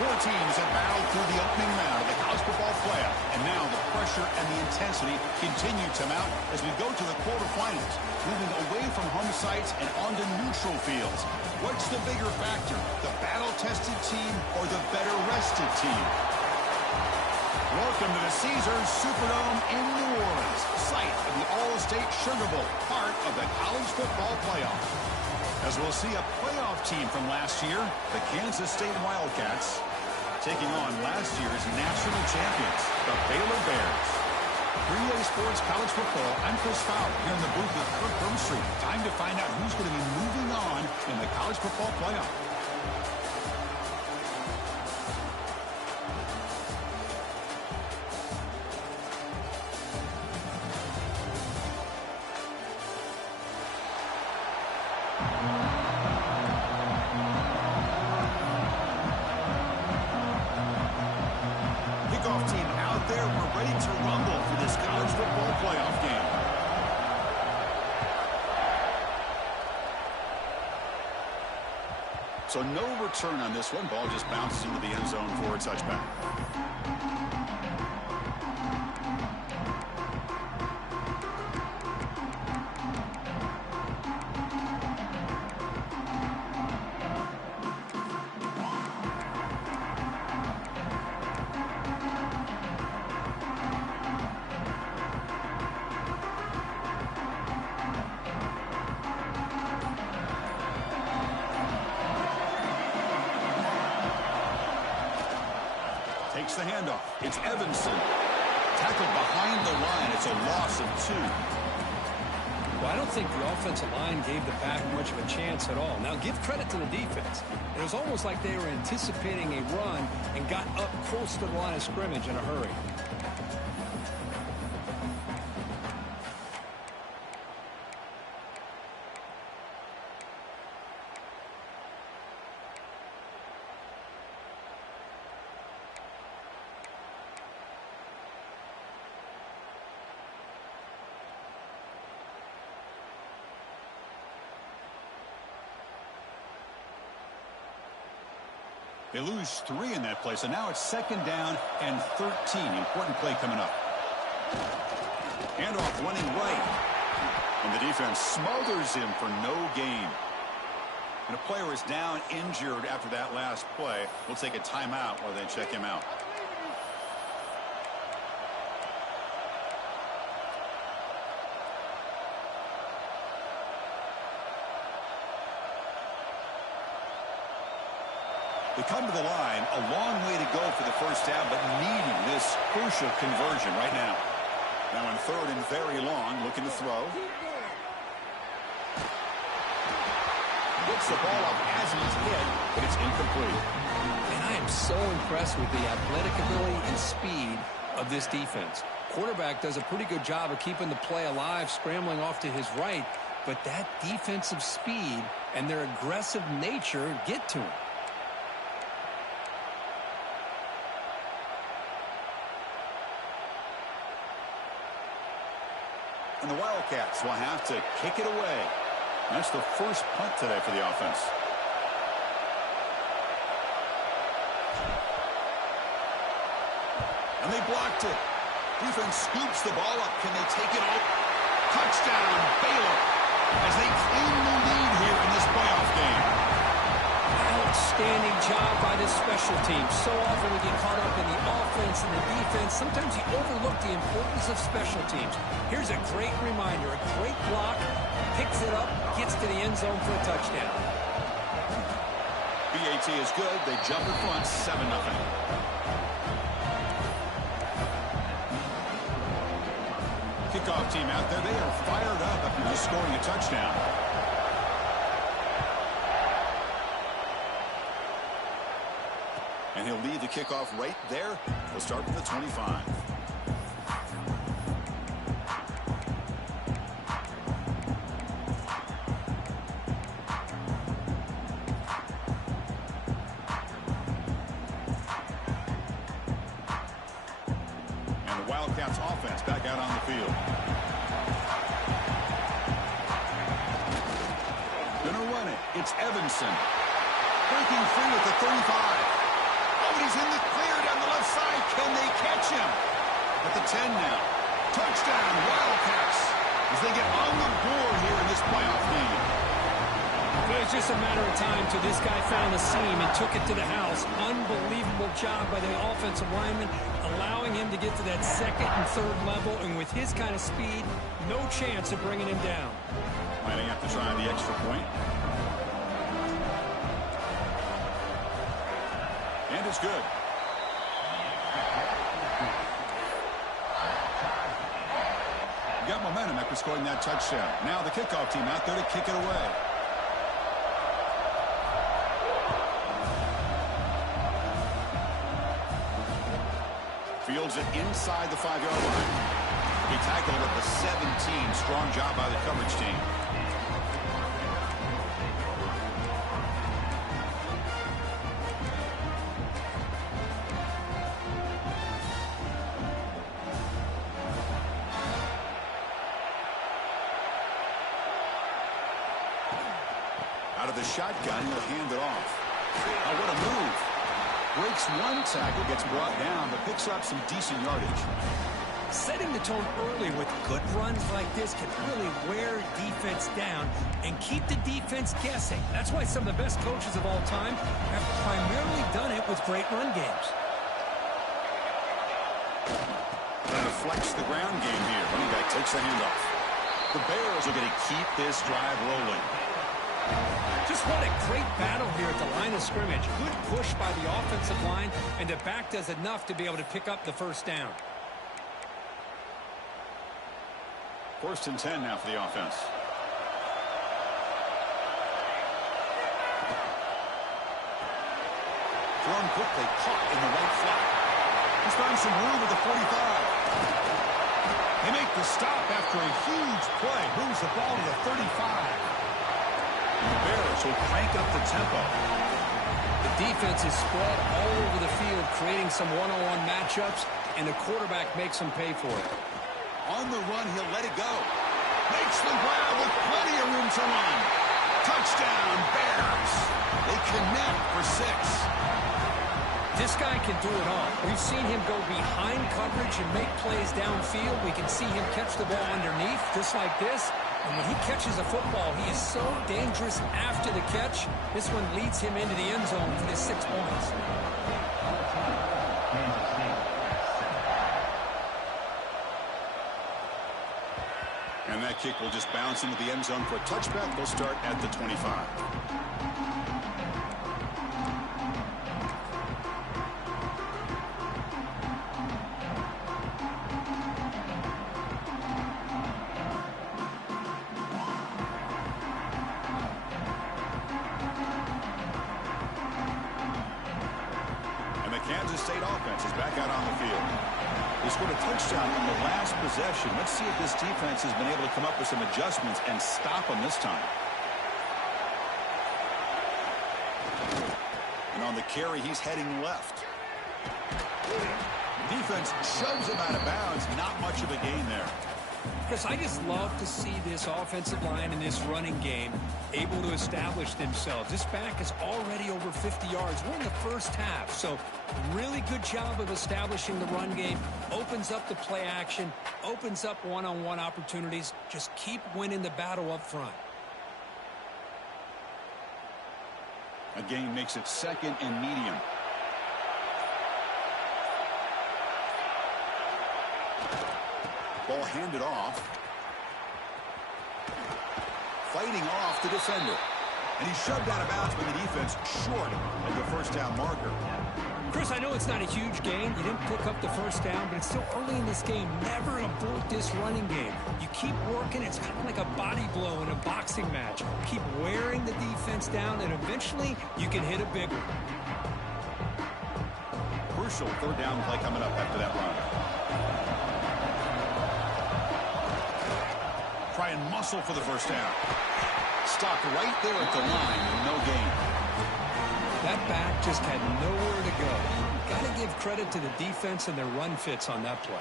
Four teams have battled through the opening round of the college football playoff, and now the pressure and the intensity continue to mount as we go to the quarterfinals, moving away from home sites and onto neutral fields. What's the bigger factor, the battle-tested team or the better-rested team? Welcome to the Caesars Superdome in New Orleans, site of the All-State Sugar Bowl, part of the college football playoff. As we'll see a playoff team from last year, the Kansas State Wildcats, taking on last year's national champions, the Baylor Bears. 3A Sports College Football, I'm Chris Fowler here in the booth with Kirk Burnstreet. Time to find out who's going to be moving on in the college football playoff. Kickoff team out there. We're ready to rumble for this college football playoff game. So no return on this one. Ball just bounces into the end zone for a touchback. Takes the handoff. It's Evanson. Tackled behind the line. It's a loss of 2. Well, I don't think the offensive line gave the Pack much of a chance at all. Now, give credit to the defense. It was almost like they were anticipating a run and got up close to the line of scrimmage in a hurry. They lose 3 in that play, so now it's 2nd down and 13. Important play coming up. Handoff running right. And the defense smothers him for no gain. And a player is down injured after that last play. We'll take a timeout while they check him out. They come to the line, a long way to go for the first down, but needing this crucial conversion right now. Now on 3rd and very long, looking to throw. Gets the ball up as he's hit, but it's incomplete. And I am so impressed with the athletic ability and speed of this defense. Quarterback does a pretty good job of keeping the play alive, scrambling off to his right, but that defensive speed and their aggressive nature get to him. And the Wildcats will have to kick it away. And that's the first punt today for the offense. And they blocked it. Defense scoops the ball up. Can they take it out? Touchdown, Baylor, as they claim the lead here in this playoff game. Outstanding job by this special team. So often we get caught up in the offense and the defense. Sometimes you overlook the importance of special teams. Here's a great reminder. A great block, picks it up, gets to the end zone for a touchdown. BAT is good. They jump in front, 7-0. Kickoff team out there. They are fired up after just scoring a touchdown. And he'll lead the kickoff right there. We'll start from the 25. And the Wildcats offense back out on the field. Gonna run it. It's Evanson. Breaking free at the 35. he's in the clear down the left side. Can they catch him? At the 10 now. Touchdown, Wildcats, as they get on the board here in this playoff game. It was just a matter of time till this guy found the seam and took it to the house. Unbelievable job by the offensive lineman, allowing him to get to that second and third level, and with his kind of speed, no chance of bringing him down. Might have to try the extra point. And it's good. Got momentum after scoring that touchdown. Now the kickoff team out there to kick it away. Fields it inside the 5-yard line. He tackled it at the 17. Strong job by the coverage team. Out of the shotgun, he'll hand it off. Oh, what a move. Breaks one tackle, gets brought down, but picks up some decent yardage. Setting the tone early with good runs like this can really wear defense down and keep the defense guessing. That's why some of the best coaches of all time have primarily done it with great run games. Trying to flex the ground game here. Running back takes the handoff. The Bears are going to keep this drive rolling. Just what a great battle here at the line of scrimmage. Good push by the offensive line, and the back does enough to be able to pick up the first down. First and 10 now for the offense. Thrown quickly, caught in the right flat. He's found some room at the 45. They make the stop after a huge play. Moves the ball to the 35. The Bears will crank up the tempo. The defense is spread all over the field, creating some one-on-one matchups, and the quarterback makes them pay for it. On the run, he'll let it go. Makes the grab with plenty of room to run. Touchdown, Bears. They connect for 6. This guy can do it all. We've seen him go behind coverage and make plays downfield. We can see him catch the ball underneath, just like this. And when he catches a football, he is so dangerous after the catch. This one leads him into the end zone for his 6 points. And that kick will just bounce into the end zone for a touchback. They'll start at the 25. Kansas State offense is back out on the field. They scored a touchdown on the last possession. Let's see if this defense has been able to come up with some adjustments and stop them this time. And on the carry, he's heading left. The defense shoves him out of bounds. Not much of a gain there. Chris, I just love to see this offensive line and this running game able to establish themselves. This back is already over 50 yards. We're in the first half, so really good job of establishing the run game. Opens up the play action, opens up one-on-one opportunities. Just keep winning the battle up front. A gain makes it second and medium. Ball handed off. Fighting off the defender. And he's shoved out of bounds by the defense short of the first down marker. Chris, I know it's not a huge gain. You didn't pick up the first down, but it's still early in this game. Never abort this running game. You keep working. It's kind of like a body blow in a boxing match. Keep wearing the defense down, and eventually you can hit a big one. Crucial third down play coming up after that run. Try and muscle for the first down. Stopped right there at the line and no gain. That back just had nowhere to go. Got to give credit to the defense and their run fits on that play.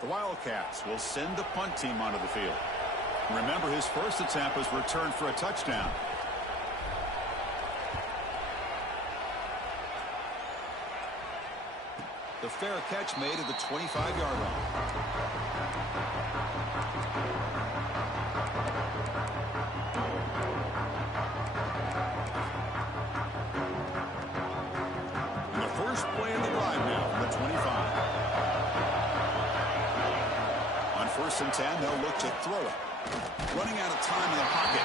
The Wildcats will send the punt team onto the field. Remember, his first attempt was returned for a touchdown. The fair catch made at the 25-yard line. And the first play of the drive now from the 25. On 1st and 10, they'll look to throw it. Running out of time in the pocket.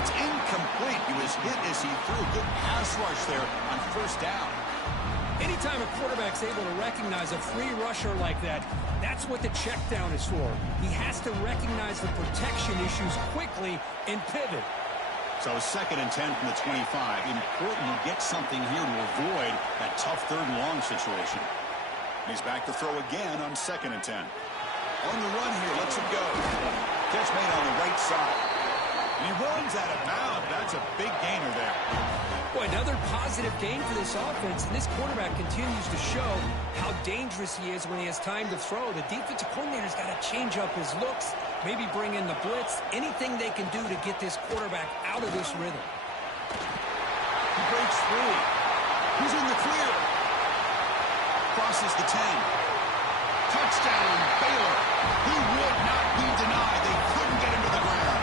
It's incomplete. He was hit as he threw a good pass rush there on 1st down. Anytime a quarterback's able to recognize a free rusher like that, that's what the check down is for. He has to recognize the protection issues quickly and pivot. So 2nd and 10 from the 25. Important to get something here to avoid that tough 3rd and long situation. He's back to throw again on 2nd and 10. On the run here, lets it go. Catch made on the right side. And he runs out of bounds. That's a big gainer there. Boy, another positive gain for this offense, and this quarterback continues to show how dangerous he is when he has time to throw. The defensive coordinator's got to change up his looks, maybe bring in the blitz, anything they can do to get this quarterback out of this rhythm. He breaks free. He's in the clear. Crosses the 10. Touchdown, Baylor. He would not be denied. They couldn't get him to the ground.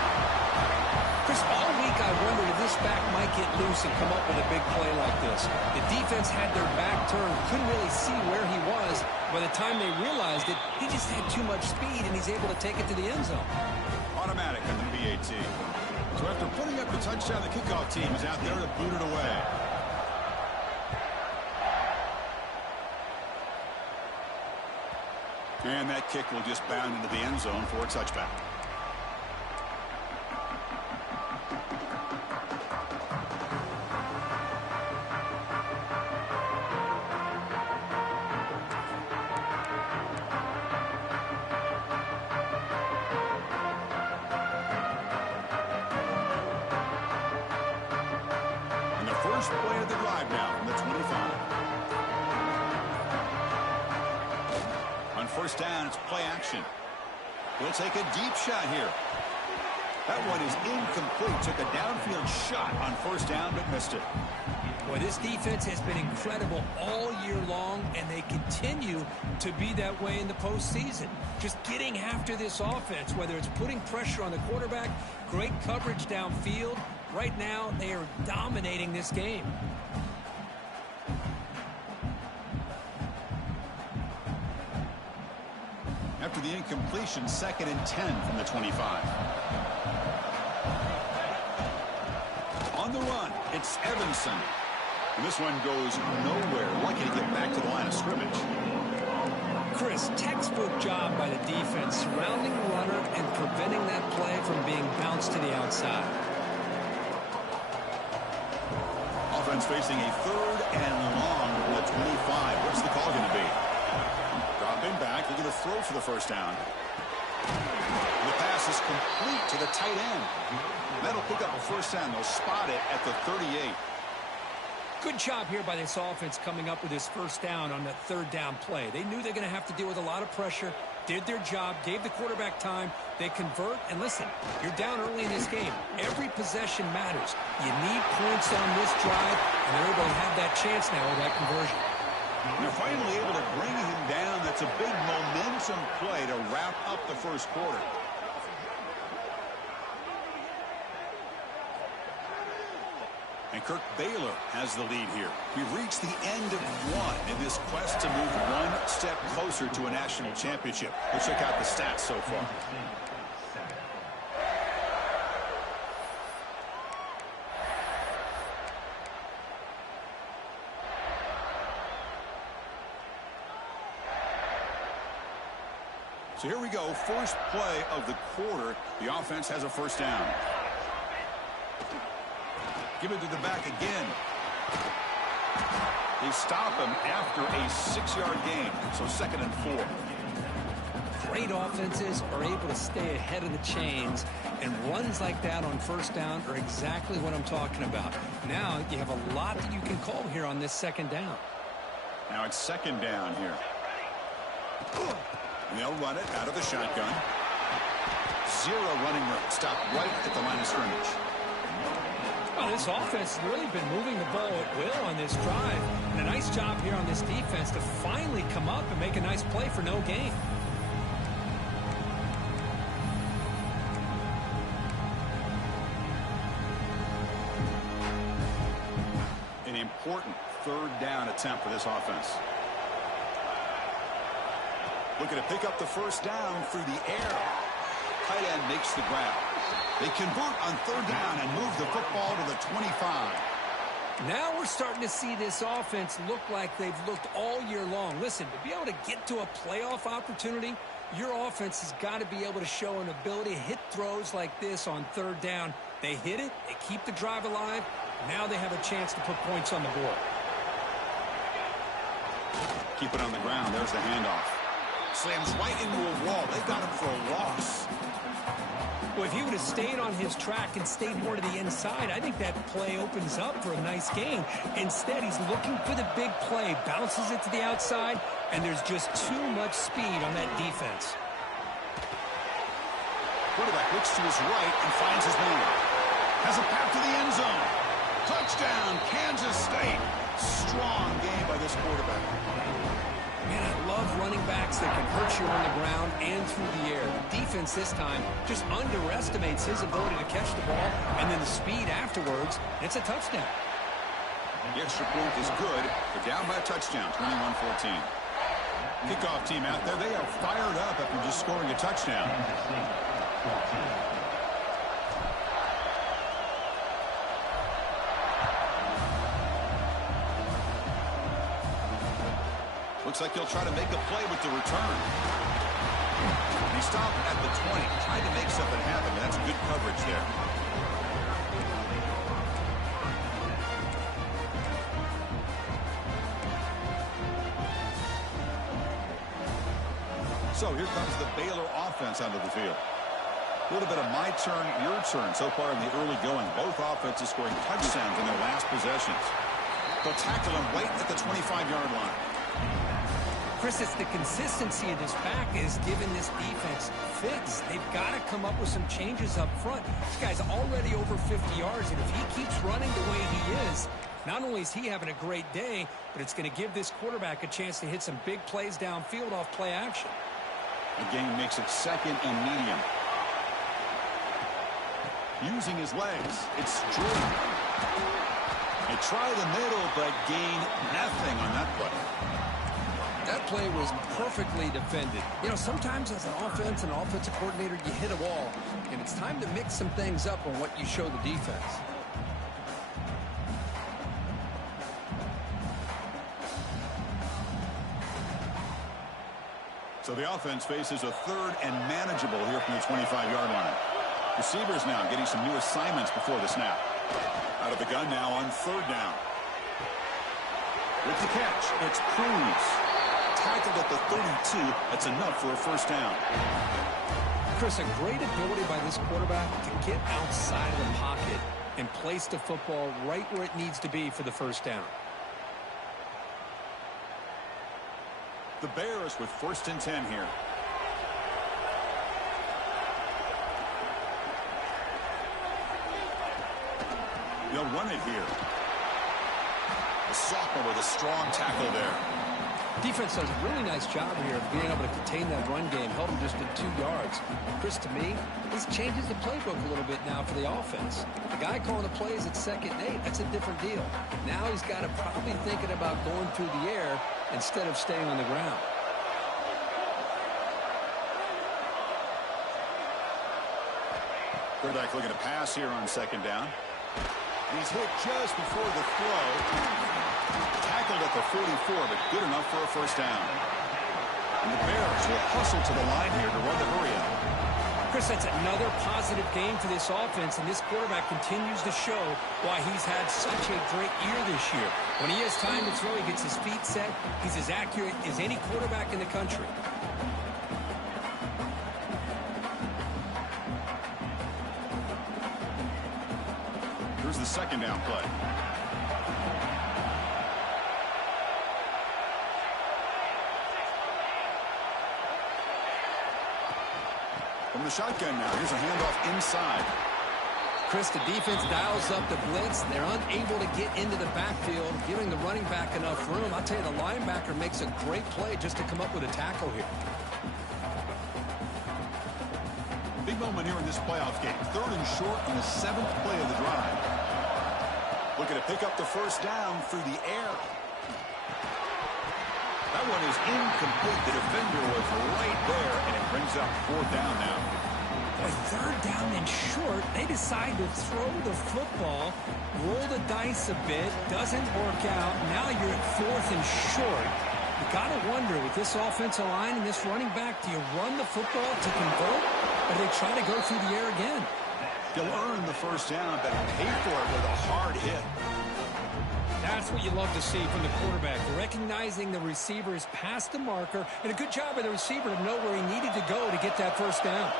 Chris, all week I wondered if this back might get loose and come up with a big play like this. The defense had their back turned, couldn't really see where he was. By the time they realized it, he just had too much speed, and he's able to take it to the end zone. Automatic on the PAT. So after putting up the touchdown, the kickoff team is out there to boot it away. And that kick will just bound into the end zone for a touchback. And the first play of the drive now from the 25. On 1st down, it's play action. He'll take a deep shot here. That one is incomplete. Took a downfield shot on 1st down, but missed it. Boy, this defense has been incredible all year long, and they continue to be that way in the postseason. Just getting after this offense, whether it's putting pressure on the quarterback, great coverage downfield. Right now, they are dominating this game. After the incompletion, 2nd and 10 from the 25. On the run, it's Evanson. And this one goes nowhere. Lucky to get back to the line of scrimmage. Chris, textbook job by the defense, surrounding the runner and preventing that play from being bounced to the outside. Offense facing a 3rd and long from the 25. What's the call going to be? Dropping back, looking to throw for the 1st down. The pass is complete to the tight end. That'll pick up a 1st down. They'll spot it at the 38. Good job here by this offense coming up with this 1st down on that 3rd down play. They knew they're going to have to deal with a lot of pressure, did their job, gave the quarterback time. They convert, and listen, you're down early in this game. Every possession matters. You need points on this drive, and they're able to have that chance now with that conversion. They're finally able to bring him down. That's a big momentum play to wrap up the 1st quarter. And Kirk Baylor has the lead here. We've reached the end of one in this quest to move one step closer to a national championship. Let's check out the stats so far. So here we go, first play of the quarter. The offense has a 1st down. Give it to the back again. They stop him after a 6-yard gain, so 2nd and 4. Great offenses are able to stay ahead of the chains, and runs like that on 1st down are exactly what I'm talking about. Now you have a lot that you can call here on this 2nd down. Now it's 2nd down here. And they'll run it out of the shotgun. zero running room. Stopped right at the line of scrimmage. Well, this offense has really been moving the ball at will on this drive. And a nice job here on this defense to finally come up and make a nice play for no gain. An important third down attempt for this offense. Looking to pick up the first down through the air. Tight end makes the grab. They convert on third down and move the football to the 25. Now we're starting to see this offense look like they've looked all year long. Listen, to be able to get to a playoff opportunity, your offense has got to be able to show an ability to hit throws like this on third down. They hit it, they keep the drive alive. Now they have a chance to put points on the board. Keep it on the ground. There's the handoff. Slams right into a wall. They got him for a loss. Well, if he would have stayed on his track and stayed more to the inside, I think that play opens up for a nice gain. Instead, he's looking for the big play, bounces it to the outside, and there's just too much speed on that defense. Quarterback looks to his right and finds his man. Has a path to the end zone. Touchdown, Kansas State. Strong game by this quarterback. Man, I love running backs that can hurt you on the ground and through the air. The defense this time just underestimates his ability to catch the ball, and then the speed afterwards, it's a touchdown. The extra point is good. They're down by a touchdown, 21-14. Kickoff team out there, they are fired up after just scoring a touchdown. Looks like he'll try to make a play with the return. He stopped at the 20, trying to make something happen. That's good coverage there. So here comes the Baylor offense onto the field. A little bit of my turn, your turn so far in the early going. Both offenses scoring touchdowns in their last possessions. They'll tackle him right at the 25-yard line. Chris, it's the consistency of this pack is giving this defense fits. They've got to come up with some changes up front. This guy's already over 50 yards, and if he keeps running the way he is, not only is he having a great day, but it's going to give this quarterback a chance to hit some big plays downfield off play action. Again, makes it second and medium. Using his legs, it's Jordan. They try the middle, but gain nothing on that play. That play was perfectly defended. You know, sometimes as an offensive coordinator, you hit a wall, and it's time to mix some things up on what you show the defense. So the offense faces a third and manageable here from the 25-yard line. Receivers now getting some new assignments before the snap. Out of the gun now on third down. With the catch, it's Cruz. Tackled at the 32. That's enough for a first down. Chris, a great ability by this quarterback to get outside of the pocket and place the football right where it needs to be for the first down. The Bears with 1st and 10 here. They'll run it here. The sophomore with a strong tackle there. Defense does a really nice job here of being able to contain that run game, held him just at 2 yards. Chris, to me, this changes the playbook a little bit now for the offense. The guy calling the plays at 2nd and 8, that's a different deal. Now he's got to probably thinking about going through the air instead of staying on the ground. Quarterback looking to pass here on 2nd down. He's hit just before the throw. Tackled at the 44, but good enough for a first down. And the Bears will hustle to the line here to run the hurry up. Chris, that's another positive game for this offense, and this quarterback continues to show why he's had such a great year this year. When he has time to throw, he gets his feet set. He's as accurate as any quarterback in the country. Here's the 2nd down play. From the the shotgun now. Here's a handoff inside. Chris, the defense dials up the blitz. They're unable to get into the backfield, giving the running back enough room. I'll tell you, the linebacker makes a great play just to come up with a tackle here. Big moment here in this playoff game. 3rd and short on the 7th play of the drive. Looking to pick up the first down through the air. That one is incomplete. The defender was right there, and it brings up 4th down now. A 3rd down and short, they decide to throw the football, roll the dice a bit, doesn't work out. Now you're at 4th and short. You got to wonder, with this offensive line and this running back, do you run the football to convert, or do they try to go through the air again? He'll earn the first down, but pay for it with a hard hit. That's what you love to see from the quarterback, recognizing the receiver is past the marker, and a good job by the receiver to know where he needed to go to get that first down.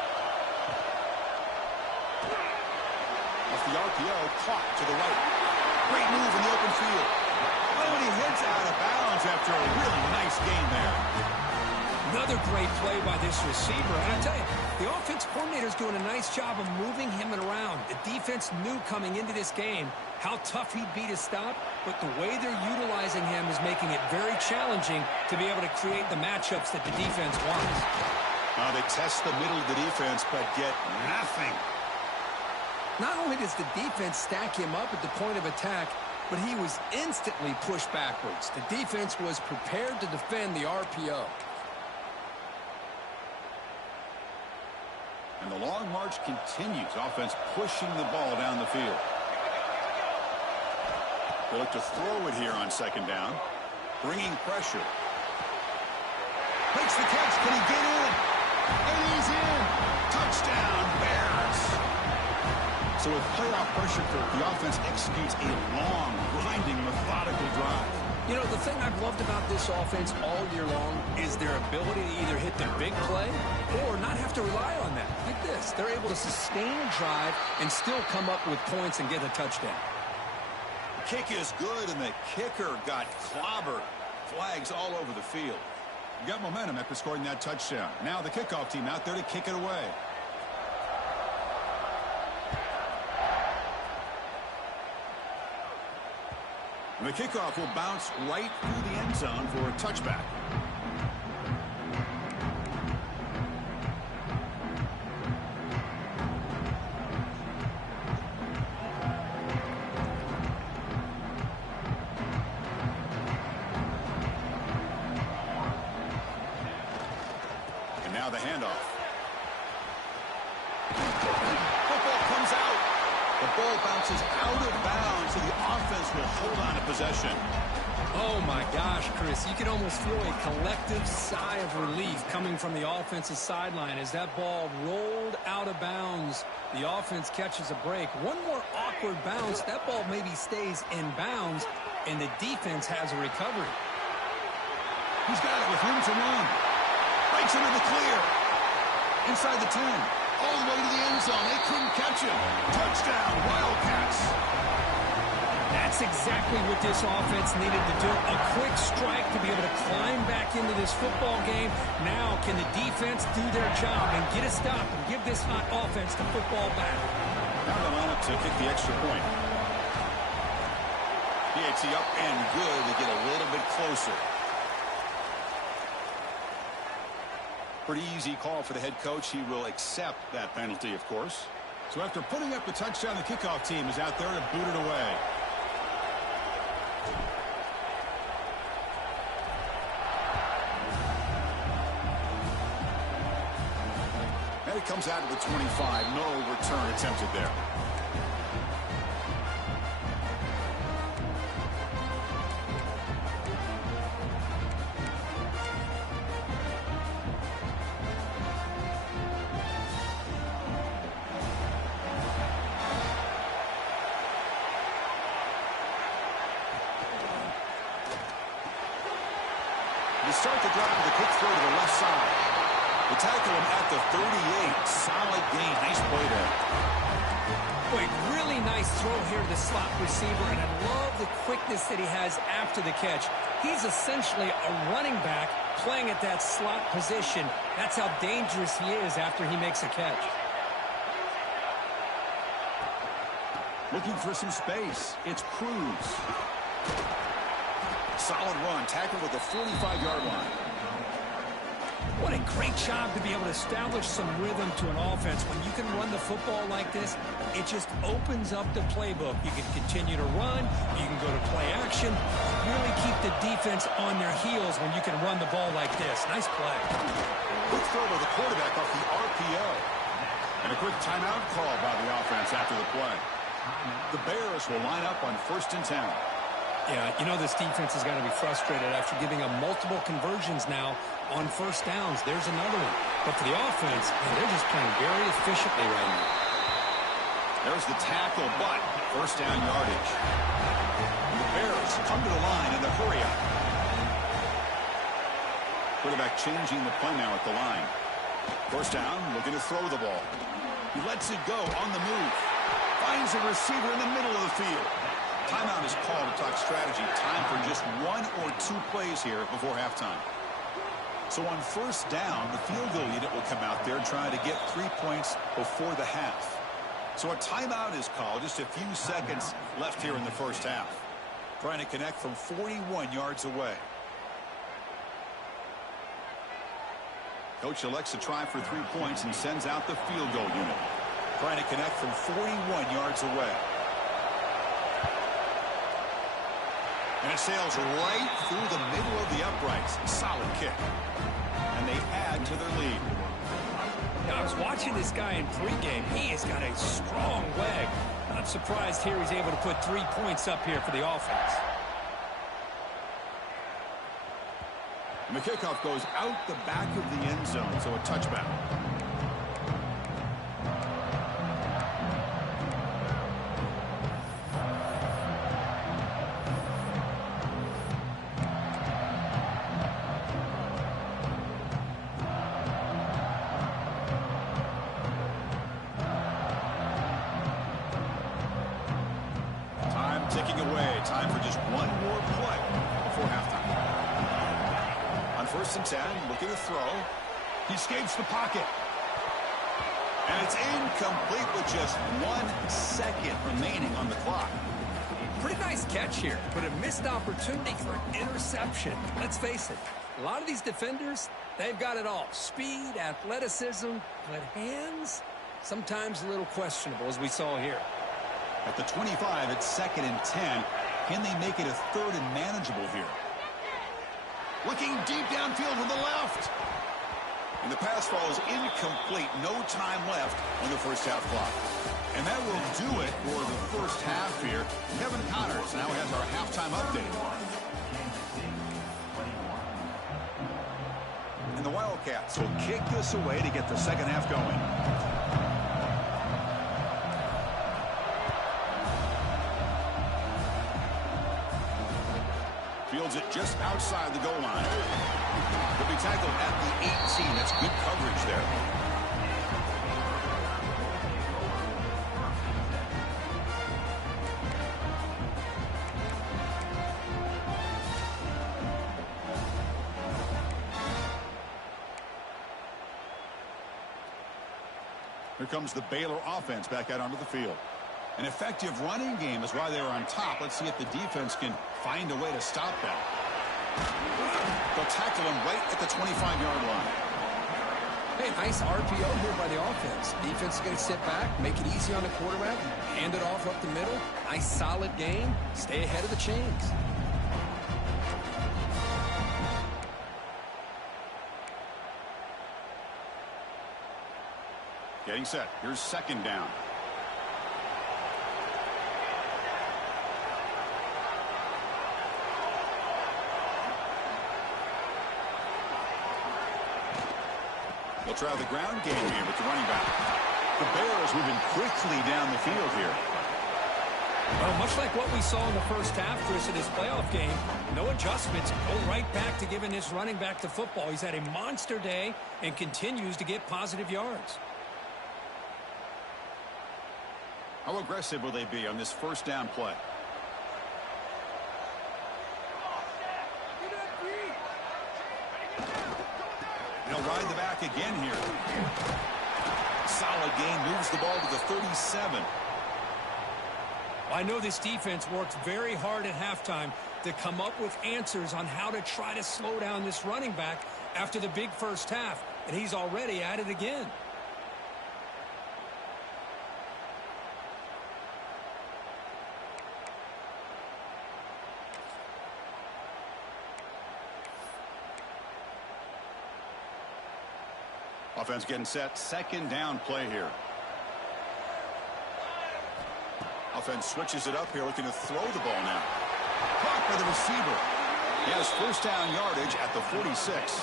Off the RPO, caught to the right. Great move in the open field. Oh, and he heads out of bounds after a really nice game there. Another great play by this receiver. And I tell you, the offense coordinator's doing a nice job of moving him around. The defense knew coming into this game how tough he'd be to stop, but the way they're utilizing him is making it very challenging to be able to create the matchups that the defense wants. They test the middle of the defense, but get nothing. Not only does the defense stack him up at the point of attack, but he was instantly pushed backwards. The defense was prepared to defend the RPO. And the long march continues. Offense pushing the ball down the field. They look to throw it here on 2nd down. Bringing pressure. Makes the catch. Can he get in? And he's in. Touchdown, Bears. So with playoff pressure, Kirk, the offense executes a long, grinding, methodical drive. You know, the thing I've loved about this offense all year long is their ability to either hit the big play or not have to rely on that. Like this, they're able to sustain a drive and still come up with points and get a touchdown. The kick is good, and the kicker got clobbered. Flags all over the field. You got momentum after scoring that touchdown. Now the kickoff team out there to kick it away. And the kickoff will bounce right through the end zone for a touchback. And now the handoff. Football comes out. The ball bounces out of bounds, so the offense will hold on to possession. Oh, my gosh, Chris. You can almost feel a collective sigh of relief coming from the offensive sideline as that ball rolled out of bounds. The offense catches a break. One more awkward bounce. That ball maybe stays in bounds, and the defense has a recovery. He's got it with room to run. Breaks into the clear. Inside the 10. All the way to the end zone. They couldn't catch him. Touchdown, Wildcats. That's exactly what this offense needed to do. A quick strike to be able to climb back into this football game. Now, can the defense do their job and get a stop and give this hot offense the football back? Now the lineup to kick the extra point. PAT up and good to get a little bit closer. Pretty easy call for the head coach. He will accept that penalty, of course. So after putting up the touchdown, the kickoff team is out there to boot it away. And it comes out of the 25. No return attempted there. To start the drive with a quick throw to the left side. They tackle him at the 38. Solid gain. Nice play there. Boy, really nice throw here to the slot receiver, and I love the quickness that he has after the catch. He's essentially a running back playing at that slot position. That's how dangerous he is after he makes a catch. Looking for some space. It's Cruz. Solid run. Tackled at the 45-yard line. What a great job to be able to establish some rhythm to an offense. When you can run the football like this, it just opens up the playbook. You can continue to run. You can go to play action. Really keep the defense on their heels when you can run the ball like this. Nice play. Quick throw by the quarterback off the RPO. And a quick timeout call by the offense after the play. The Bears will line up on 1st and 10. Yeah, you know this defense has got to be frustrated after giving up multiple conversions now on 1st downs. There's another one. But for the offense, man, they're just playing very efficiently right now. There's the tackle, but 1st down yardage. The Bears come to the line in the hurry-up. Quarterback changing the play now at the line. 1st down, looking to throw the ball. He lets it go on the move. Finds a receiver in the middle of the field. Timeout is called to talk strategy. Time for just 1 or 2 plays here before halftime. So on 1st down, the field goal unit will come out there trying to get 3 points before the half. So a timeout is called. Just a few seconds left here in the 1st half. Trying to connect from 41 yards away. Coach elects to try for 3 points and sends out the field goal unit. Trying to connect from 41 yards away. And it sails right through the middle of the uprights. Solid kick. And they add to their lead. Now, I was watching this guy in pregame. He has got a strong leg. Not surprised here he's able to put 3 points up here for the offense. And the kickoff goes out the back of the end zone, so a touchback. Ticking away. Time for just 1 more play before halftime. On 1st and 10, looking to throw. He escapes the pocket. And it's incomplete with just 1 second remaining on the clock. Pretty nice catch here, but a missed opportunity for an interception. Let's face it, a lot of these defenders, they've got it all. Speed, athleticism, but hands, sometimes a little questionable, as we saw here. At the 25, it's 2nd and 10. Can they make it a 3rd and manageable here? Looking deep downfield to the left. And the pass falls incomplete. No time left on the 1st half clock. And that will do it for the 1st half here. Kevin Connors now has our halftime update. And the Wildcats will kick this away to get the 2nd half going. Fields it just outside the goal line. He'll be tackled at the 18. That's good coverage there. Here comes the Baylor offense back out onto the field. An effective running game is why they were on top. Let's see if the defense can find a way to stop that. They'll tackle him right at the 25-yard line. Hey, nice RPO here by the offense. Defense is going to sit back, make it easy on the quarterback, hand it off up the middle. Nice solid game. Stay ahead of the chains. Getting set. Here's 2nd down. They'll try the ground game here with the running back. The Bears moving quickly down the field here. Well, much like what we saw in the 1st half, Chris, in this playoff game, no adjustments. Go right back to giving this running back the football. He's had a monster day and continues to get positive yards. How aggressive will they be on this 1st down play? back again here. Solid gain, moves the ball to the 37. I know this defense worked very hard at halftime to come up with answers on how to try to slow down this running back after the big first half, and he's already at it again. Offense getting set. Second down play here. Offense switches it up here, looking to throw the ball now. Caught by the receiver. He has first down yardage at the 46.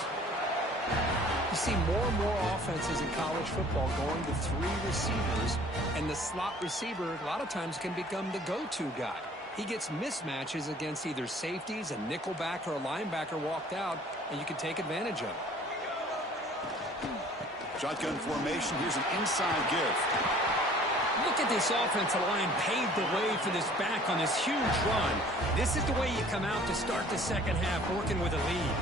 You see more and more offenses in college football going to 3 receivers, and the slot receiver a lot of times can become the go-to guy. He gets mismatches against either safeties, a nickelback, or a linebacker walked out, and you can take advantage of it. Shotgun formation. Here's an inside give. Look at this offensive line paved the way for this back on this huge run. This is the way you come out to start the second half, working with a lead.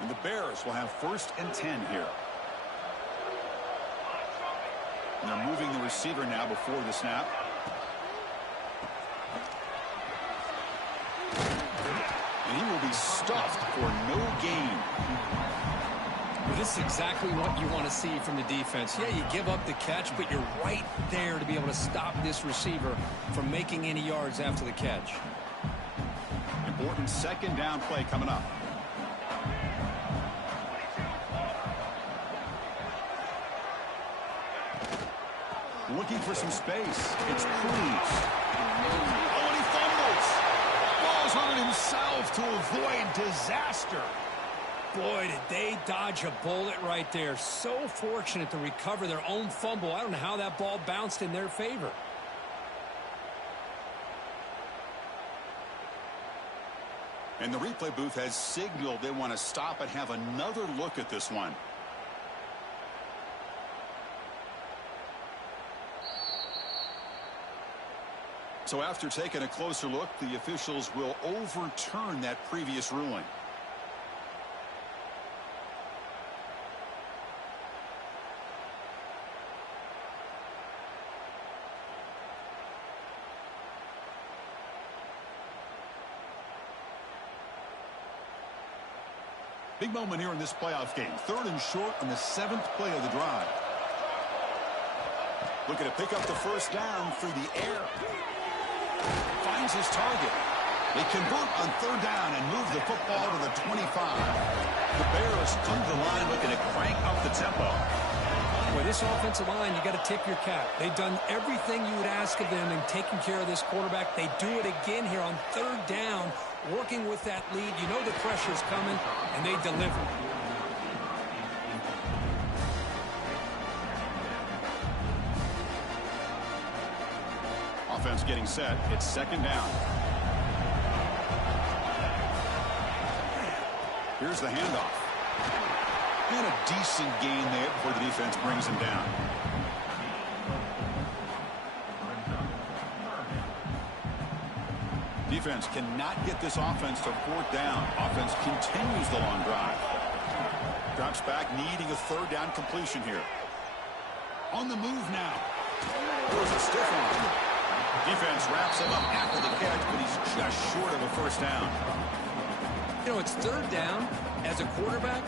And the Bears will have first and 10 here. And they're moving the receiver now before the snap. And he will be stuffed for no gain. Well, this is exactly what you want to see from the defense. Yeah, you give up the catch, but you're right there to be able to stop this receiver from making any yards after the catch. Important second down play coming up. Looking for some space. It's Cruz. Oh, and he fumbles. Ball's hurting himself to avoid disaster. Boy, did they dodge a bullet right there. So fortunate to recover their own fumble. I don't know how that ball bounced in their favor. And the replay booth has signaled they want to stop and have another look at this one. So after taking a closer look, the officials will overturn that previous ruling. Big moment here in this playoff game. 3rd and short on the 7th play of the drive. Looking to pick up the first down through the air. Finds his target. They convert on 3rd down and move the football to the 25. The Bears come to the line looking to crank up the tempo. Boy, this offensive line, you got to tip your cap. They've done everything you would ask of them in taking care of this quarterback. They do it again here on 3rd down, working with that lead. You know the pressure's coming, and they deliver. Offense getting set. It's 2nd down. Here's the handoff. And a decent gain there before the defense brings him down. Defense cannot get this offense to 4th down. Offense continues the long drive. Drops back, needing a 3rd down completion here. On the move now. Throws it stiff on. Defense wraps him up after the catch, but he's just short of a first down. You know, it's 3rd down. As a quarterback,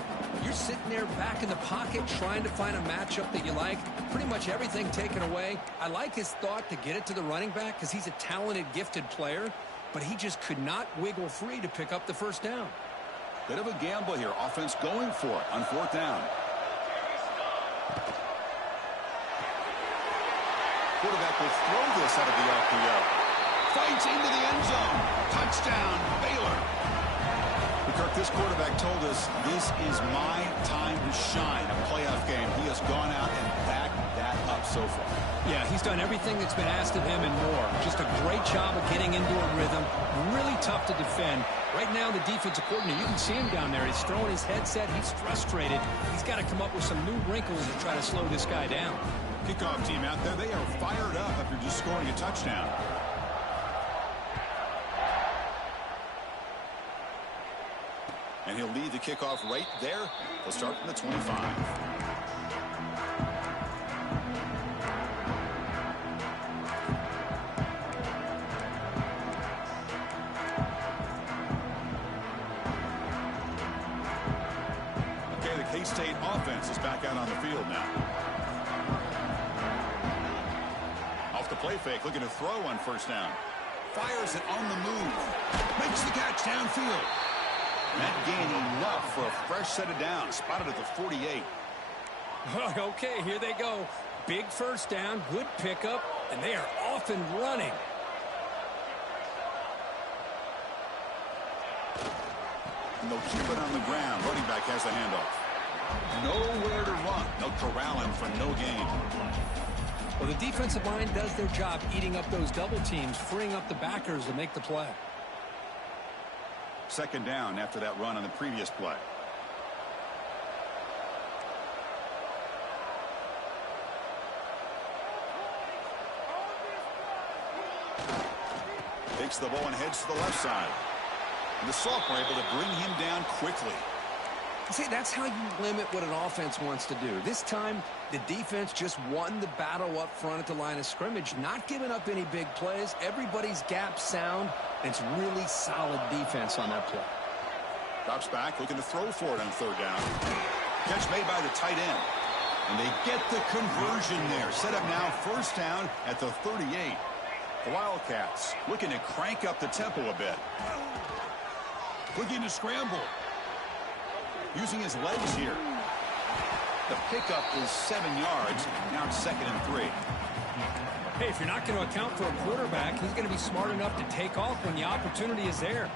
you're sitting there back in the pocket trying to find a matchup that you like. Pretty much everything taken away. I like his thought to get it to the running back because he's a talented, gifted player, but he just could not wiggle free to pick up the first down. Bit of a gamble here. Offense going for it on 4th down. Quarterback will throw this out of the RPO. Fights into the end zone. Touchdown, Baylor. Kirk, this quarterback told us this is my time to shine. A playoff game. He has gone out and backed that up so far. Yeah, he's done everything that's been asked of him and more. Just a great job of getting into a rhythm. Really tough to defend. Right now, the defensive coordinator, you can see him down there. He's throwing his headset. He's frustrated. He's got to come up with some new wrinkles to try to slow this guy down. Kickoff team out there. They are fired up after just scoring a touchdown. And he'll lead the kickoff right there. They'll start from the 25. K-State offense is back out on the field now. Off the play fake, looking to throw on first down. Fires it on the move. Makes the catch downfield. That gain enough for a fresh set of downs. Spotted at the 48. Okay, here they go. Big first down, good pickup, and they are off and running. And they'll keep it on the ground. Running back has the handoff. Nowhere to run. They'll corral him for no gain. Well, the defensive line does their job eating up those double teams, freeing up the backers to make the play. Second down after that run on the previous play. Takes the ball and heads to the left side. And the Sophomore able to bring him down quickly. See, that's how you limit what an offense wants to do. This time, the defense just won the battle up front at the line of scrimmage, not giving up any big plays. Everybody's gap sound. It's really solid defense on that play. Drops back, looking to throw for it on third down. Catch made by the tight end. And they get the conversion there. Set up now first down at the 38. The Wildcats looking to crank up the tempo a bit. Looking to scramble. Using his legs here. The pickup is 7 yards. Now it's 2nd and 3. Hey, if you're not going to account for a quarterback, he's going to be smart enough to take off when the opportunity is there.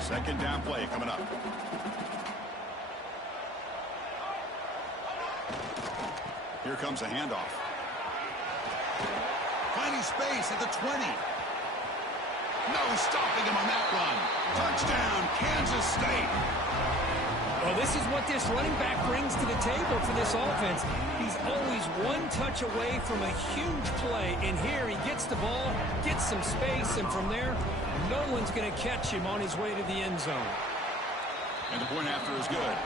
Second down play coming up. Here comes a handoff. Finding space at the 20. No stopping him on that run. Touchdown, Kansas State. Well, this is what this running back brings to the table for this offense. He's always one touch away from a huge play. And here he gets the ball, gets some space, and from there, no one's going to catch him on his way to the end zone. And the point after is good.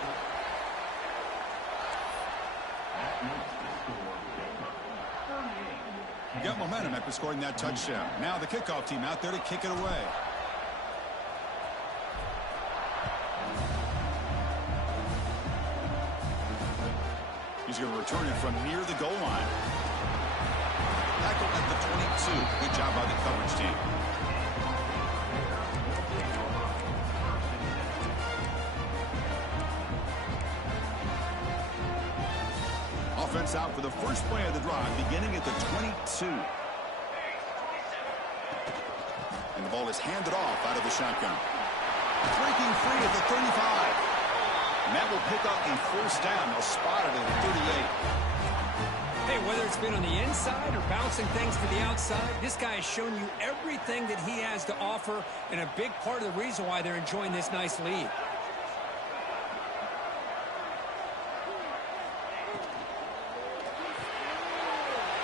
Got momentum after scoring that touchdown. Now the kickoff team out there to kick it away. He's going to return it from near the goal line. Tackle at the 22. Good job by the coverage team. Offense out for the first play of the drive, beginning at the 22. And the ball is handed off out of the shotgun. Breaking free at the 35. And that will pick up in first down. They'll spot it at the 38. Hey, whether it's been on the inside or bouncing things to the outside, this guy has shown you everything that he has to offer, and a big part of the reason why they're enjoying this nice lead.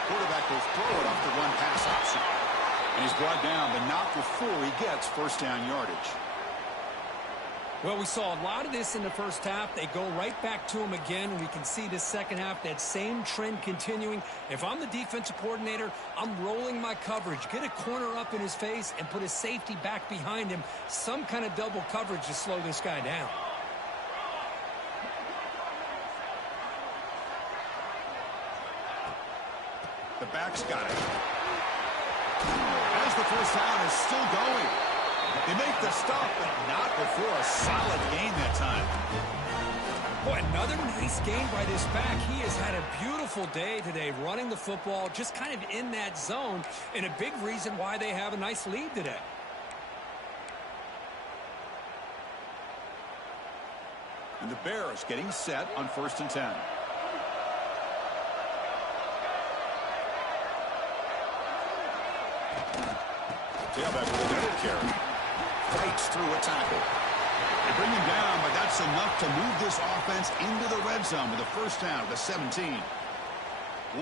Quarterback will throw it off the run pass option. And he's brought down, but not before he gets first down yardage. Well, we saw a lot of this in the first half. They go right back to him again. We can see the second half, that same trend continuing. If I'm the defensive coordinator, I'm rolling my coverage. Get a corner up in his face and put a safety back behind him. Some kind of double coverage to slow this guy down. The back's got it. As the first down is still going. They make the stop, but not before a solid gain that time. Boy, another nice gain by this back. He has had a beautiful day today running the football, just kind of in that zone, and a big reason why they have a nice lead today. And the Bears getting set on 1st and 10. Tailback with another carry. Fights through a tackle. They bring him down, but that's enough to move this offense into the red zone with a first down at the 17.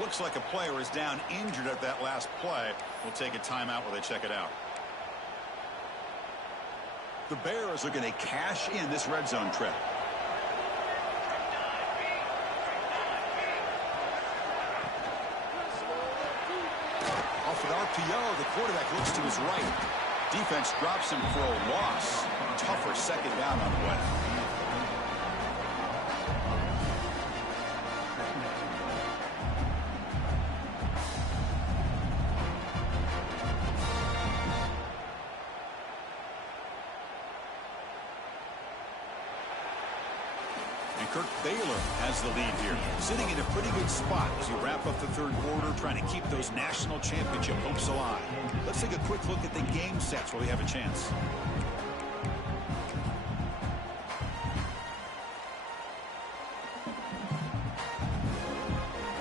Looks like a player is down injured at that last play. We'll take a timeout while they check it out. The Bears are going to cash in this red zone trip. Off an RPO, the quarterback looks to his right. Defense drops him for a loss. Tougher second down on the way. Kirk Baylor has the lead here, sitting in a pretty good spot as you wrap up the third quarter, trying to keep those national championship hopes alive. Let's take a quick look at the game sets while we have a chance.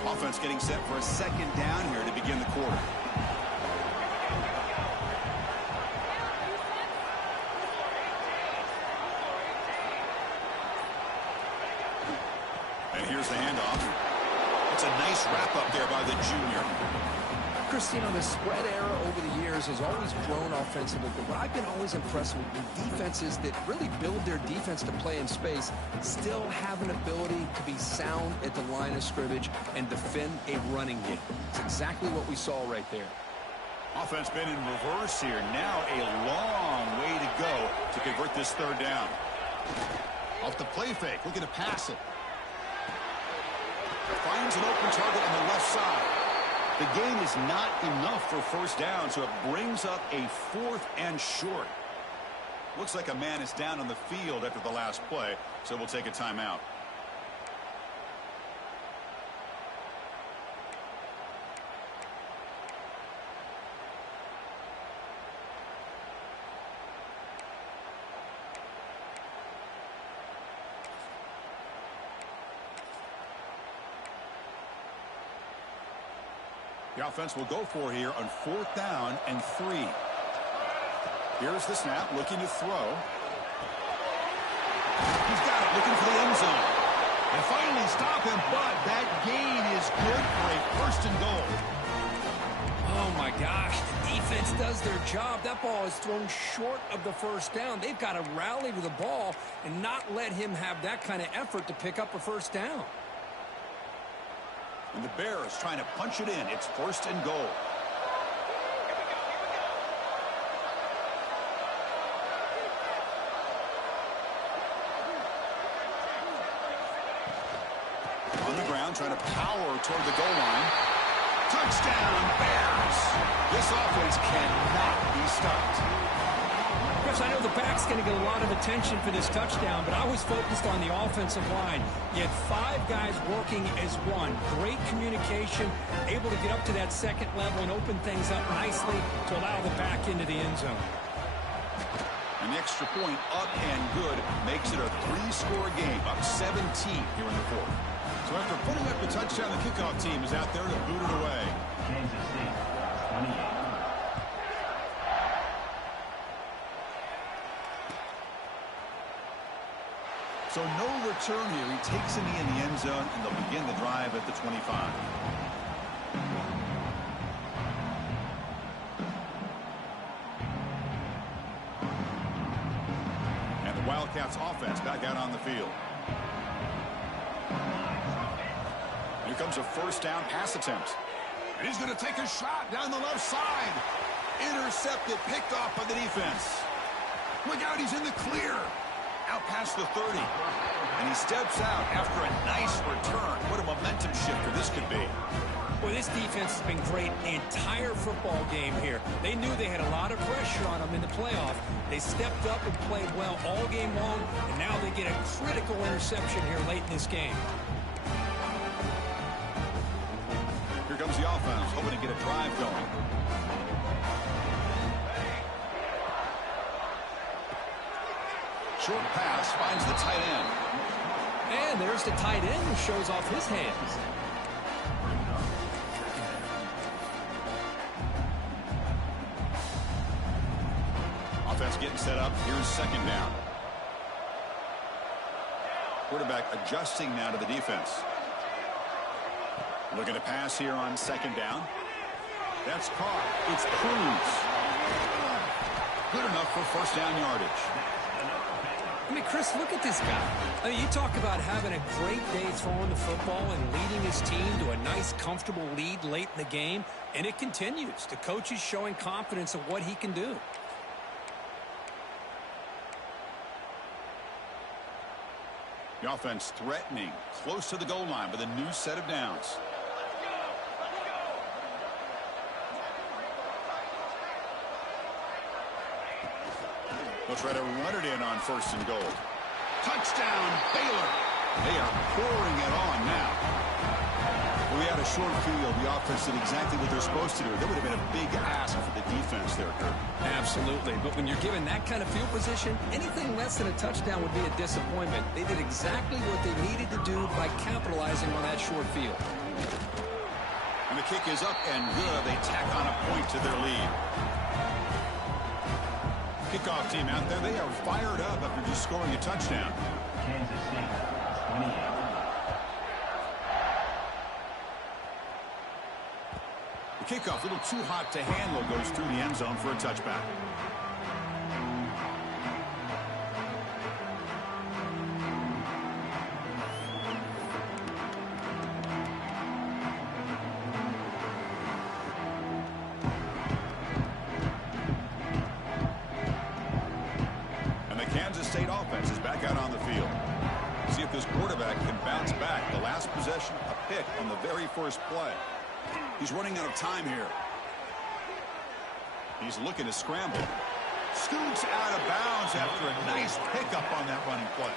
Offense getting set for a second down here to begin the quarter. Here's the handoff. It's a nice wrap-up there by the junior. Christine, the spread era over the years has always grown offensively, but what I've been always impressed with defenses that really build their defense to play in space still have an ability to be sound at the line of scrimmage and defend a running game. It's exactly what we saw right there. Offense been in reverse here. Now a long way to go to convert this third down. Off the play fake, looking to pass it. Finds an open target on the left side. The gain is not enough for first down, so it brings up a 4th and short. Looks like a man is down on the field after the last play, so we'll take a timeout. The offense will go for here on 4th down and 3. Here's the snap, looking to throw. He's got it, looking for the end zone. They finally stop him, but that gain is good for a 1st and goal. Oh, my gosh. The defense does their job. That ball is thrown short of the first down. They've got to rally to the ball and not let him have that kind of effort to pick up a first down. And the Bears trying to punch it in. It's 1st and goal. On the ground, trying to power toward the goal line. Touchdown, Bears! This offense cannot be stopped. Chris, I know the back's going to get a lot of attention for this touchdown, but I was focused on the offensive line. You had 5 guys working as one. Great communication, able to get up to that second level and open things up nicely to allow the back into the end zone. An extra point up and good makes it a 3-score game, up 17 here in the 4th. So after putting up the touchdown, the kickoff team is out there to boot it away. Kansas City, 28. So no return here. He takes a knee in the end zone, and they'll begin the drive at the 25. And the Wildcats offense back out on the field. Here comes a 1st down pass attempt. And he's going to take a shot down the left side. Intercepted, picked off by the defense. Look out, he's in the clear. Out past the 30. And he steps out after a nice return. What a momentum shifter this could be. Well, this defense has been great the entire football game here. They knew they had a lot of pressure on them in the playoff. They stepped up and played well all game long, and now they get a critical interception here late in this game. Here comes the offense, hoping to get a drive going. Short pass finds the tight end. And there's the tight end who shows off his hands. Offense getting set up. Here's 2nd down. Quarterback adjusting now to the defense. Looking to pass here on second down. That's caught. It's Cruz. Good enough for first down yardage. I mean, Chris, look at this guy. I mean, you talk about having a great day throwing the football and leading his team to a nice, comfortable lead late in the game, and it continues. The coach is showing confidence of what he can do. The offense threatening, close to the goal line with a new set of downs. They'll try to run it in on first and goal. Touchdown, Baylor. They are pouring it on now. We had a short field. The offense did exactly what they're supposed to do. That would have been a big ask for the defense there, Kurt. Absolutely. But when you're given that kind of field position, anything less than a touchdown would be a disappointment. They did exactly what they needed to do by capitalizing on that short field. And the kick is up and good. They tack on a point to their lead. Kickoff team out there, they are fired up after just scoring a touchdown. Kansas City, 28. The kickoff, a little too hot to handle, goes through the end zone for a touchback. Possession, a pick on the very first play. He's running out of time here. He's looking to scramble. Scoots out of bounds after a nice pickup on that running play.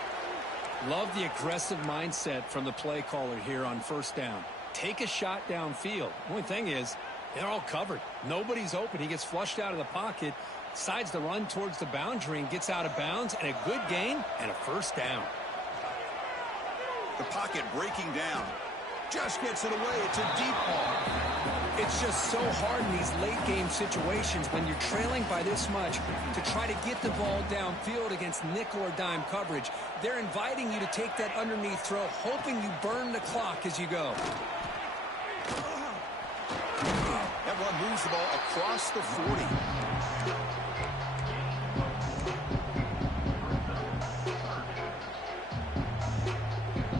Love the aggressive mindset from the play caller here on first down. Take a shot downfield. The only thing is, they're all covered. Nobody's open. He gets flushed out of the pocket, decides to run towards the boundary and gets out of bounds, and a good gain and a first down. The pocket breaking down. Just gets it away. It's a deep ball. It's just so hard in these late-game situations when you're trailing by this much to try to get the ball downfield against nickel or dime coverage. They're inviting you to take that underneath throw, hoping you burn the clock as you go. That one moves the ball across the 40.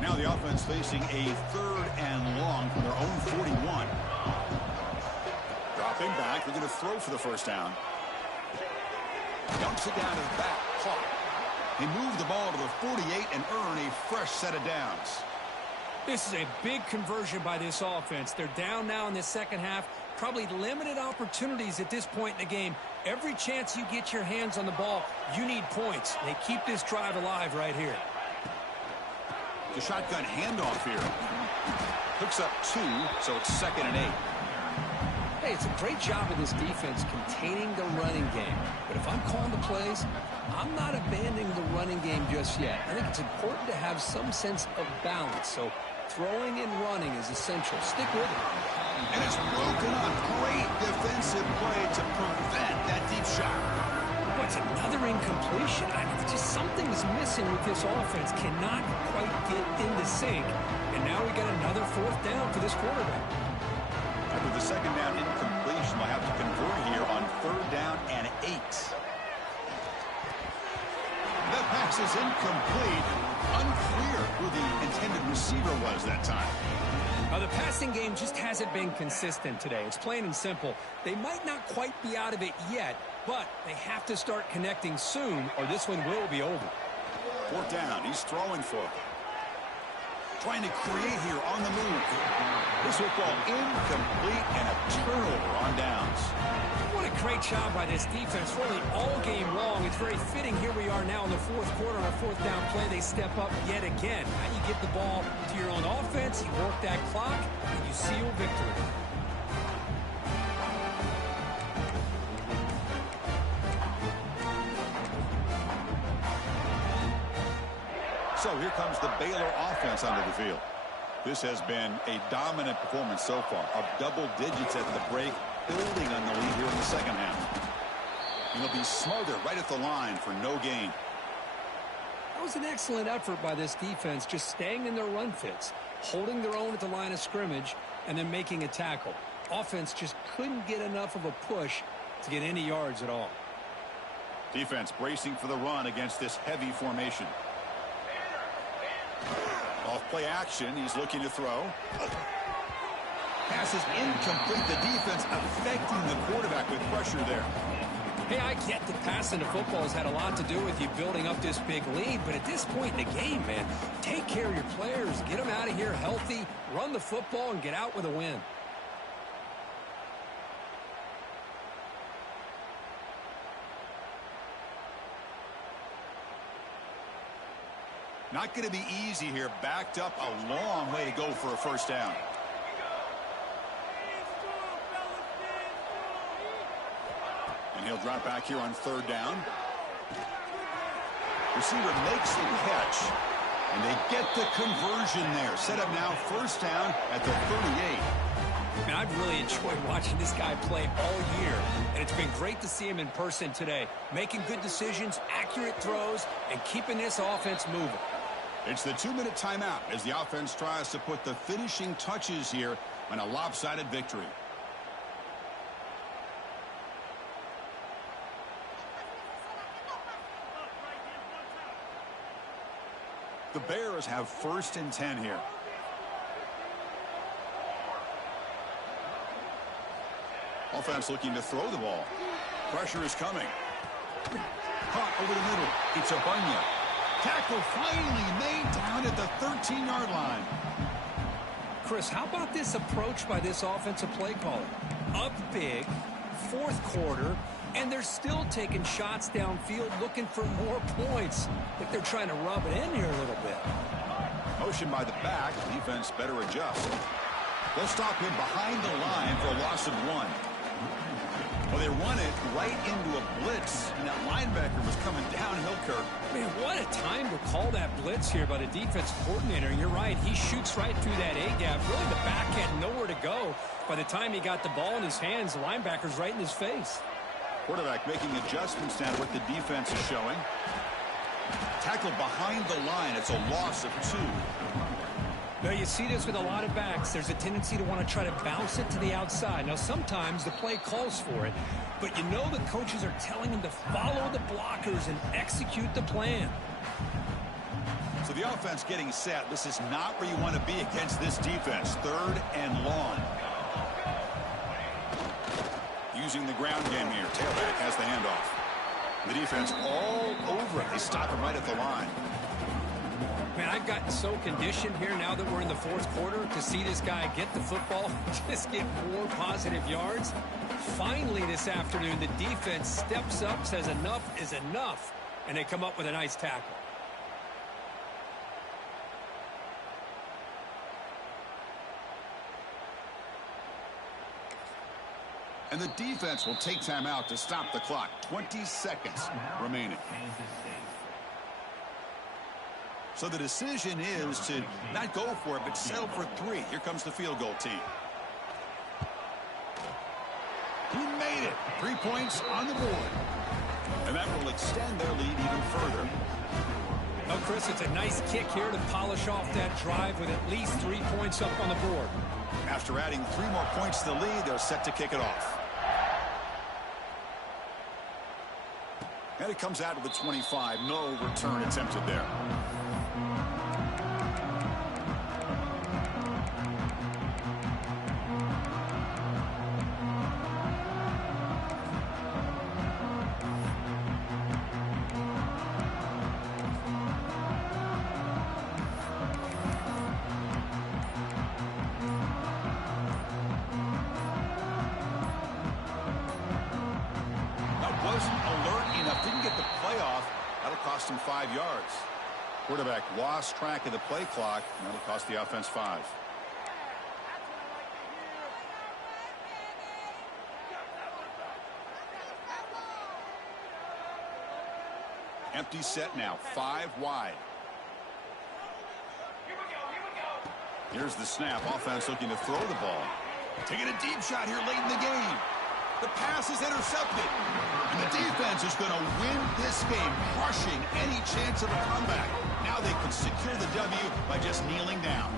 Now the offense facing a third and long from their own 41. Dropping back, they're going to throw for the first down. Dumps it down to the back, caught. They move the ball to the 48 and earn a fresh set of downs. This is a big conversion by this offense. They're down now in the second half. Probably limited opportunities at this point in the game. Every chance you get your hands on the ball, you need points. They keep this drive alive right here. The shotgun handoff here. Hooks up 2, so it's 2nd and 8. Hey, it's a great job of this defense containing the running game. But if I'm calling the plays, I'm not abandoning the running game just yet. I think it's important to have some sense of balance. So throwing and running is essential. Stick with it. And it's broken up. Great defensive play to prevent that deep shot. What's another incompletion? Just something is missing with this offense. Cannot quite get into sync. And now we got another fourth down for this quarterback. After the second down incompletion, they'll have to convert here on 3rd down and 8. That pass is incomplete. Unclear who the intended receiver was that time. The passing game just hasn't been consistent today. It's plain and simple. They might not quite be out of it yet, but they have to start connecting soon or this one will be over. 4th down. He's throwing for it. Trying to create here on the move. This football incomplete and a turnover on downs. What a great job by this defense. Really all game long. It's very fitting. Here we are now in the 4th quarter on a 4th down play. They step up yet again. Now you get the ball to your own offense. You work that clock and you seal victory. So here comes the Baylor offense onto the field. This has been a dominant performance so far. Up double digits at the break, building on the lead here in the second half. And they'll be smothered right at the line for no gain. That was an excellent effort by this defense, just staying in their run fits, holding their own at the line of scrimmage, and then making a tackle. Offense just couldn't get enough of a push to get any yards at all. Defense bracing for the run against this heavy formation. Off play action. He's looking to throw. Pass is incomplete. The defense affecting the quarterback with pressure there. Hey, I get that passing the football has had a lot to do with you building up this big lead, but at this point in the game, man, take care of your players. Get them out of here healthy, run the football, and get out with a win. Not going to be easy here. Backed up a long way to go for a first down. And he'll drop back here on third down. Receiver makes the catch. And they get the conversion there. Set up now first down at the 38. Man, I've really enjoyed watching this guy play all year, and it's been great to see him in person today. Making good decisions, accurate throws, and keeping this offense moving. It's the 2-minute timeout as the offense tries to put the finishing touches here on a lopsided victory. The Bears have 1st and 10 here. Offense looking to throw the ball. Pressure is coming. Caught over the middle. It's Abunya. Tackle finally made down at the 13-yard line. Chris, how about this approach by this offensive play caller? Up big, 4th quarter, and they're still taking shots downfield looking for more points. I think they're trying to rub it in here a little bit. Motion by the back. Defense better adjust. They'll stop him behind the line for a loss of 1. Well, they run it right into a blitz, and that linebacker was coming downhill, Kirk. Man, what a time to call that blitz here by the defense coordinator. And you're right, he shoots right through that A-gap. Really, the back had nowhere to go. By the time he got the ball in his hands, the linebacker's right in his face. Quarterback making adjustments now to what the defense is showing. Tackle behind the line. It's a loss of 2. Now, you see this with a lot of backs. There's a tendency to want to try to bounce it to the outside. Now, sometimes the play calls for it, but you know the coaches are telling them to follow the blockers and execute the plan. So the offense getting set. This is not where you want to be against this defense. 3rd and long. Using the ground game here. Tailback has the handoff. The defense all over it. They stop him right at the line. Man, I've gotten so conditioned here now that we're in the 4th quarter to see this guy get the football, just get more positive yards. Finally this afternoon, the defense steps up, says enough is enough, and they come up with a nice tackle. And the defense will take time out to stop the clock. 20 seconds remaining. So the decision is to not go for it, but settle for 3. Here comes the field goal team. He made it. 3 points on the board. And that will extend their lead even further. Well, Chris, it's a nice kick here to polish off that drive with at least 3 points up on the board. After adding 3 more points to the lead, they're set to kick it off. And it comes out of the 25. No return attempted there. Wasn't alert enough, didn't get the play off. That'll cost him 5 yards. Quarterback lost track of the play clock, and that'll cost the offense 5. Empty set now, 5 wide. Here's the snap. Offense looking to throw the ball. Taking a deep shot here late in the game. The pass is intercepted. And the defense is going to win this game, crushing any chance of a comeback. Now they can secure the W by just kneeling down.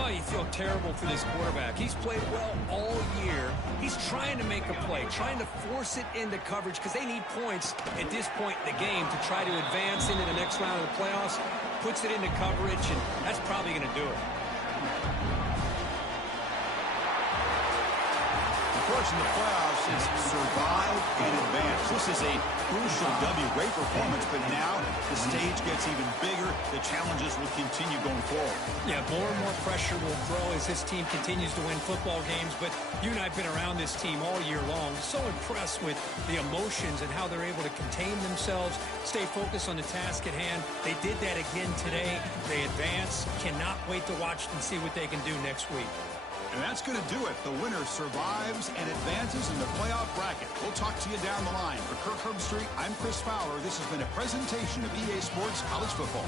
Oh, you feel terrible for this quarterback. He's played well all year. He's trying to make a play, trying to force it into coverage because they need points at this point in the game to try to advance into the next round of the playoffs. Puts it into coverage, and that's probably going to do it. The course in the playoffs is survive and advance. This is a crucial W. Great performance, but now the stage gets even bigger. The challenges will continue going forward. Yeah, more and more pressure will grow as this team continues to win football games, but you and I have been around this team all year long. So impressed with the emotions and how they're able to contain themselves, stay focused on the task at hand. They did that again today. They advance. Cannot wait to watch and see what they can do next week. And that's going to do it. The winner survives and advances in the playoff bracket. We'll talk to you down the line. For Kirk Herbstreit, I'm Chris Fowler. This has been a presentation of EA Sports College Football.